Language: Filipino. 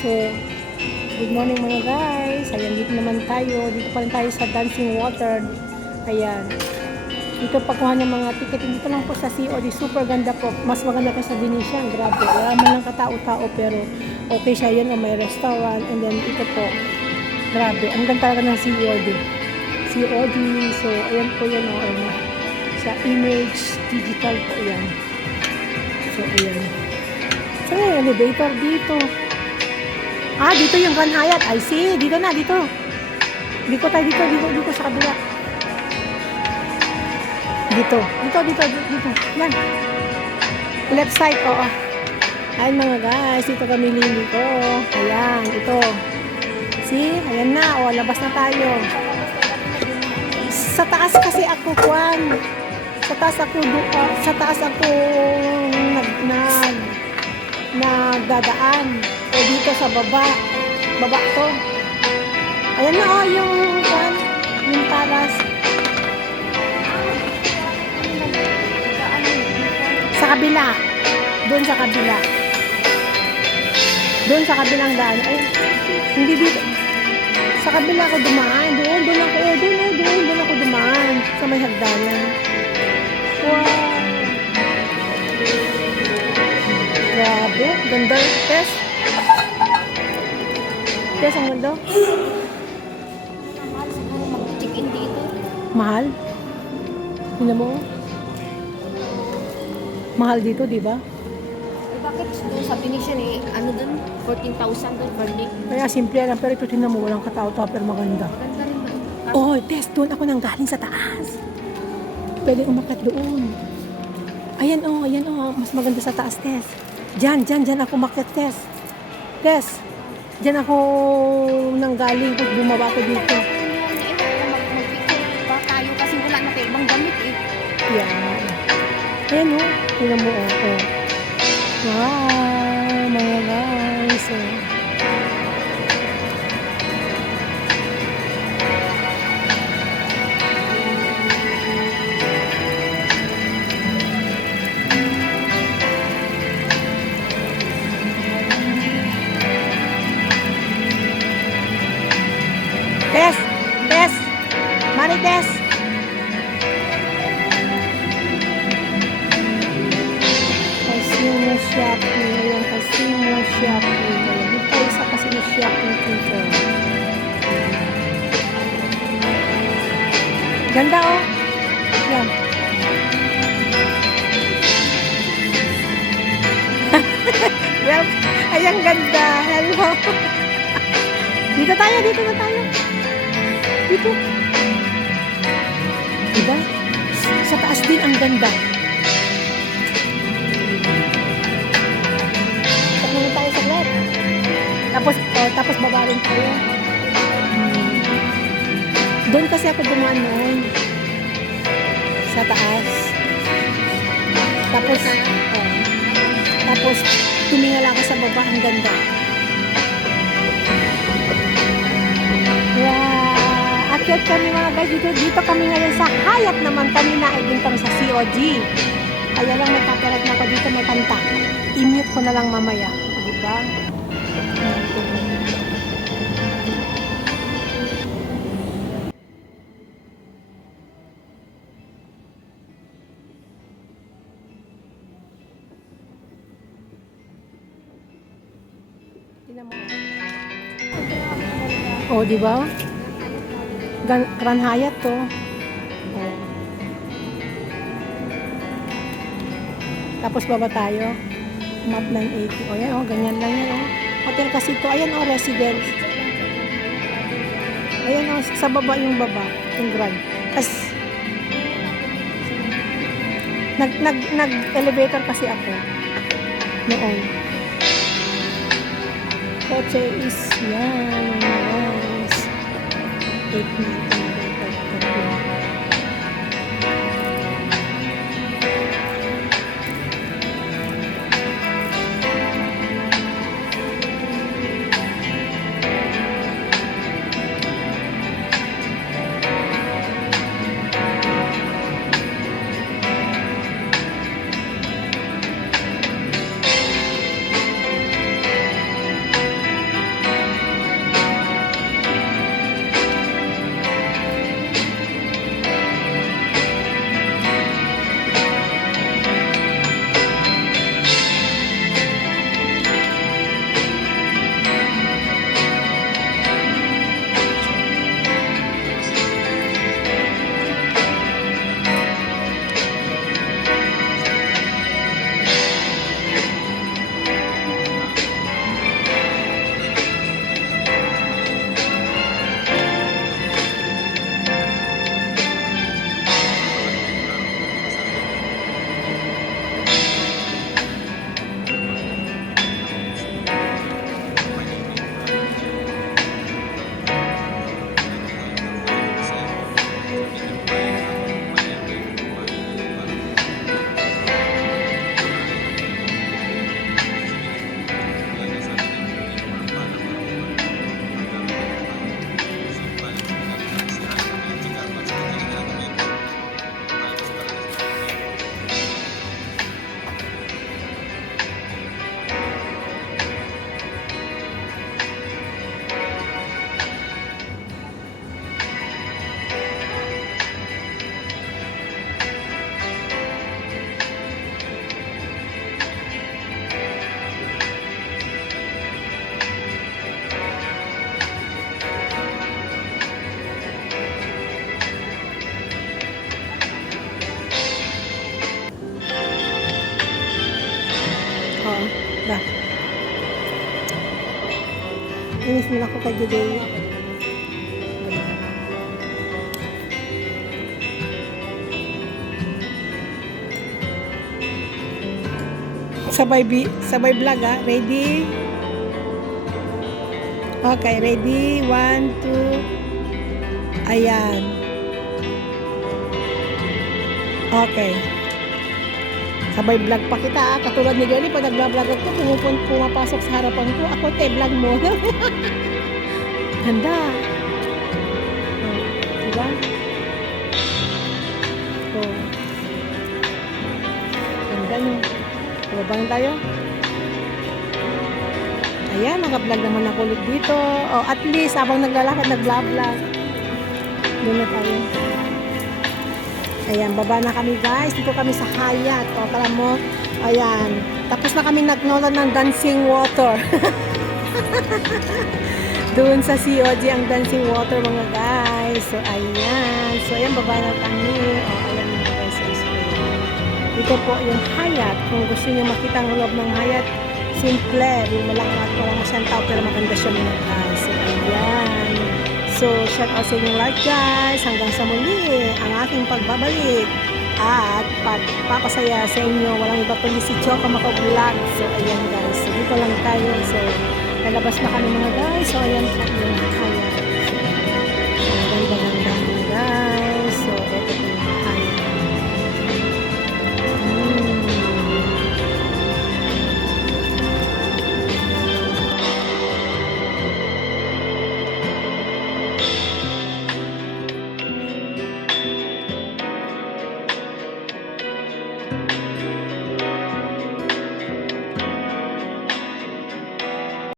So, good morning mga guys. Ayan, dito naman tayo. Dito pa rin tayo sa Dancing Water. Ayan. Dito pagkuha ng mga ticket. Dito lang po sa COD. Super ganda po. Mas maganda ka sa Venetian. Grabe. Wala man lang katao-tao pero okay siya. Yan, may restaurant. And then ito po. Grabe. Ang ganda talaga ng COD. COD. So, ayan po yan. Sa image digital po yan. So, ayan. So, elevator dito. Dito yung Grand Hyatt. I see. Dito na, dito. Dito tayo, dito sa kabila. Dito. Yan. Left side, oo. Ayan mga guys, dito kami liliko. Ayan, ito. See? Ayan na, labas na tayo. Sa taas kasi ako, Juan. Sa taas ako nagdadaan. Dito sa baba to. Ayan na yung palas. Sa kabila. Doon sa kabilang daan. Ay, hindi dito. Sa kabila ako dumaan. Doon ako dumaan. Sa may hagdanan. Wow. Grabe. Ganda. Tess, ang ganda. Mahal siguro mag-check-in dito. Mahal? Tingnan mo. Mahal dito, di ba? Bakit sa Venetian ano dun? 14,000 dun per day. Kaya simple lang, pero ito tingnan mo, walang katao-tao, pero maganda. Maganda rin ba? Tess, doon ako nang galing sa taas. Pwede umakyat doon. Ayan, mas maganda sa taas, Tess. Diyan ako umakyat, Tess. Tess, diyan ako nang galing, bumaba ko dito. Mag-picture ba tayo kasi wala na kayo ibang damit Yan. Ayan tingnan mo, Wow, mga guys, Tess, Mari Tess. Casino shopping. Ayan, casino shopping. Ayan, dito tayo sa casino shopping dito. Ganda Yan. Well, ayan ganda. Hello. Dito na tayo. Dito. Diba? Sa taas din ang ganda. Tapos tayo sa left. Tapos baba rin tayo. Doon kasi ako dumaan noon. Sa taas. Tapos tumingala ako sa baba. Ang ganda. Akyat kami mga guys, dito kami ngayon sa Hyatt naman, kanina ay din kami sa COG. Kaya lang may copyright na ako dito, may kanta. I-mute ko na lang mamaya, diba? Diba? Grand Hyatt to. Tapos baba tayo. Map 980. Yan ganyan lang yan Hotel kasi to. Ayan residence. Ayan sa baba yung Grand. Tapos nag-elevator kasi ako noon. Kotse is yan. Guys. 8 Na. Inis nila ako kay Juday. Sabay vlog ha. Ready? Okay, ready? 1, 2. Ayan. Okay. Sabay vlog pa kita ha. Katulad ni Gani, pag nag-vlog ako, pumapasok sa harapan ko. Ako, vlog mo. Ganda. Oh, diba? Oh. Ganda no. Babang tayo. Ayan, naka-vlog naman ako ulit dito. Oh, at least, habang naglalakad, nag-vlog. Doon na tayo. Ayan, baba na kami guys. Dito kami sa Hyatt. O, tara mo. Ayan. Tapos na kami nagnood ng dancing water. Doon sa COG ang dancing water mga guys. So, ayan. So, ayan, baba na kami. O, ayan mga guys. Ito po yung Hyatt. Kung gusto niyo makita ang loob ng Hyatt, simple. Walang masyang tao pero maganda siya mga guys. So, ayan. So, shout out sa inyong lahat guys. Hanggang sa muli, ang aking pagbabalik. At papasaya sa inyo. Walang iba kundi si Choco Vlog. So, ayan guys. So, dito lang tayo. So, lalabas na kami mga guys. So, ayan po yung Hyatt.